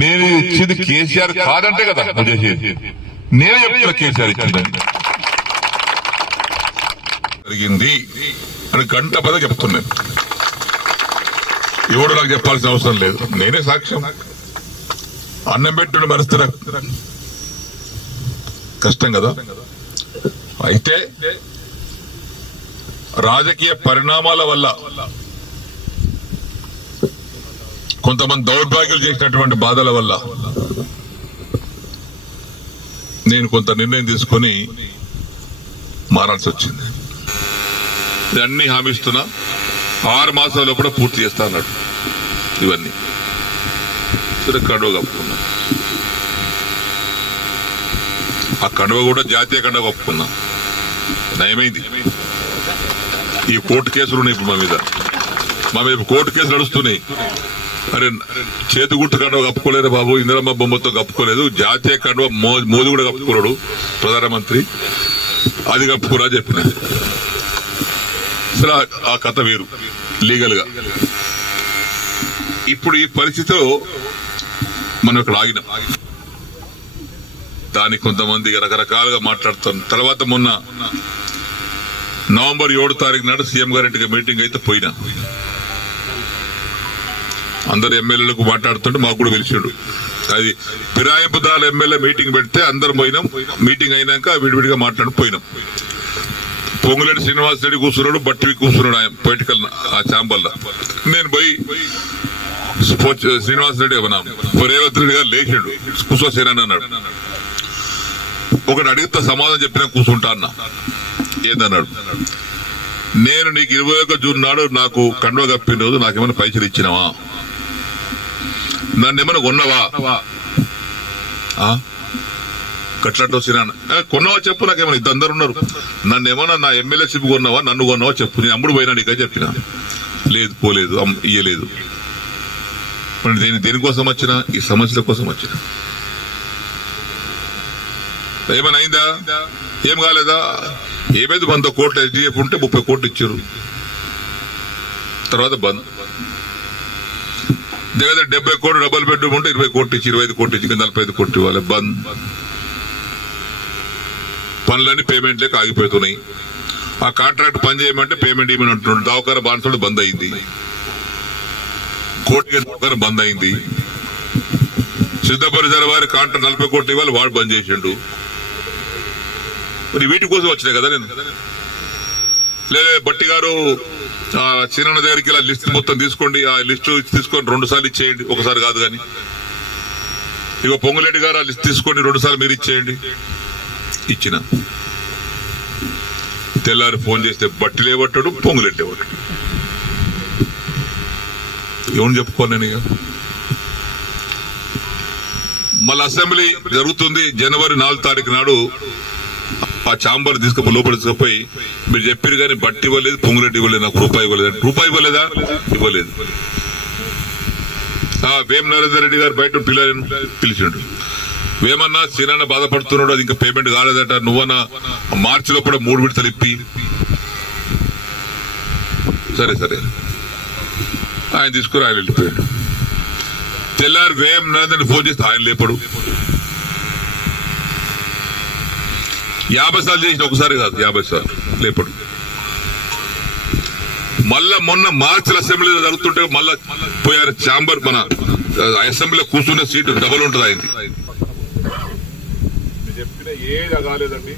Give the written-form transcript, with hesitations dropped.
నేను ఇచ్చింది కేసీఆర్ కాదంటే కదా నువ్వు చేసేది. నేనే చెప్తున్నా కేసీఆర్ ఇచ్చిందని జరిగింది అని గంట పద చెప్తున్నాను. ఎవడు నాకు చెప్పాల్సిన అవసరం లేదు, నేనే సాక్ష్యం. అన్నం పెట్టుడు మరుస్తున్నా కష్టం కదా. అయితే రాజకీయ పరిణామాల వల్ల కొంతమంది దౌర్భాగ్యులు చేసినటువంటి బాధల వల్ల నేను కొంత నిర్ణయం తీసుకొని మారాల్సి వచ్చింది. అన్ని హామీ ఇస్తున్నా, 6 మాసాల్లో కూడా పూర్తి చేస్తా అన్నాడు. ఇవన్నీ సరే, కండువ కప్పుకున్నా. ఆ కండువ కూడా జాతీయ కండువ కప్పుకున్నా. నయమైంది. ఈ కోర్టు కేసులు ఉన్నాయి ఇప్పుడు మా మీద కోర్టు కేసులు నడుస్తున్నాయి. అరే చేతి గుట్టు కండువ కప్పుకోలేదు బాబు, ఇందిరమ్మ బొమ్మతో కప్పుకోలేదు, జాతీయ కండువ మోదీ కూడా కప్పుకోలేడు ప్రధానమంత్రి, అది కప్పుకోరా చెప్పిన. సరే, ఆ కథ వేరు లీగల్ గా. ఇప్పుడు ఈ పరిస్థితిలో మనం ఇక్కడ ఆగినాం. దానికి కొంతమంది రకరకాలుగా మాట్లాడుతాం. తర్వాత మొన్న నవంబర్ 7 తారీఖు నాడు సీఎం గారింటికి మీటింగ్ అయితే పోయినా. అందరు ఎమ్మెల్యేలకు మాట్లాడుతుంటే మాకు కూడా పిలిచాడు. అది ఫిరాయింపుదారుల ఎమ్మెల్యే మీటింగ్ పెడితే అందరం పోయినాం. మీటింగ్ అయినాక విడివిడిగా మాట్లాడి పోయినాం. పొంగులేటి శ్రీనివాస్ రెడ్డి కూర్చున్నాడు, బట్టి కూర్చున్నాడు ఆయన పొలిటికల్ ఆ ఛాంబర్లో. నేను పోయి శ్రీనివాస్ రెడ్డి రేవంత్ రెడ్డి గారు లేచాడు, కూర్చోసేనని అన్నాడు. ఒకటి అడిగితే సమాధానం చెప్పినా కూర్చుంటా అన్నా. ఏందన్నాడు, నేను నీకు 21 జూన్ నాడు నాకు కండువ కప్పిన రోజు నాకేమైనా పైసలు ఇచ్చినావా, నన్ను ఏమైనా కొన్నావా, కట్లట్టు వచ్చినా కొన్నావా చెప్పు, నాకేమైనా ఇద్దరు ఉన్నారు, నన్ను ఏమన్నా నా ఎమ్మెల్యేషిప్ కొన్నావా, నన్ను కొన్నావా చెప్పు, నేను అమ్ముడు పోయినా నీకే చెప్పిన. లేదు, పోలేదు, ఇయ్యలేదు. దేనికోసం వచ్చినా, ఈ సమస్యల కోసం వచ్చిన. ఏమైనా అయిందా, ఏం కాలేదా, ఏమైంది, 100 కోట్లు ఎస్డిఎఫ్ ఉంటే 30 కోట్లు ఇచ్చారు. తర్వాత బంద్. దగ్గర 70 కోట్లు డబుల్ బెడ్రూమ్ ఉంటే 20 కోట్లు ఇచ్చి, 25 కోట్లు ఇచ్చి, 45 కోట్లు ఇవ్వాలి. బంద్. పనులన్నీ పేమెంట్ లేక ఆగిపోతున్నాయి. ఆ కాంట్రాక్ట్ పని చేయమంటే పేమెంట్ ఇవ్వమని అంటున్నాడు. దవాఖాన బాన్సుడు బంద్ అయింది, కోర్టు బంద్ అయింది. సిద్ధపరిచారు వారి కాంట్రాక్ట్ 40 కోట్లు ఇవ్వాలి, వాడు బంద్ చేసిండు. మరి వీటి కోసం వచ్చినాయి కదా నేను. లేదా బట్టి గారు చిన్న దగ్గరికి ఇలా లిస్ట్ మొత్తం తీసుకోండి, ఆ లిస్టు తీసుకొని 2 సార్లు ఇచ్చేయండి, ఒకసారి కాదు కానీ. ఇక పొంగులేటి గారు ఆ లిస్ట్ తీసుకోండి, 2 సార్లు మీరు ఇచ్చేయండి. ఇచ్చిన తెల్లారి ఫోన్ చేస్తే బట్టి లేవట్టాడు, పొంగులేటి లేవట్టాడు. ఏమని చెప్పుకోను నేను. ఇక మళ్ళీ అసెంబ్లీ జరుగుతుంది. జనవరి 4 తారీఖు నాడు ఆ ఛాంబర్ తీసుకుపోయి లోపల తీసుకుపోయి, మీరు చెప్పారు కానీ బట్టి ఇవ్వలేదు, పొంగులేటి ఇవ్వలేదు, నాకు రూపాయి ఇవ్వలేదు. రూపాయి ఇవ్వలేదా, ఇవ్వలేదు. వేమ నరేందర్ రెడ్డి గారు బయట పిలిచాడు. వేమన్నా సీనన్న బాధపడుతున్నాడు, అది ఇంకా పేమెంట్ కాలేదట, నువ్వన్నా మార్చిలో కూడా 3 విడతలు ఇప్పి. సరే సరే ఆయన తీసుకుని ఆయన వెళ్ళిపోయాడు. తెల్లారి వేమ నరేందర్ ఫోన్ చేస్తే ఆయన లేపడు. 50 సార్లు చేసిన, ఒకసారి కాదు 50 సార్లు లేపడు. మళ్ళా మొన్న మార్చిల అసెంబ్లీలో జరుగుతుంటే మళ్ళా పోయారు ఛాంబర్. మన అసెంబ్లీలో కూర్చునే సీటు డబల్ ఉంటుంది అయింది. చెప్పిన ఏది కాలేదండి.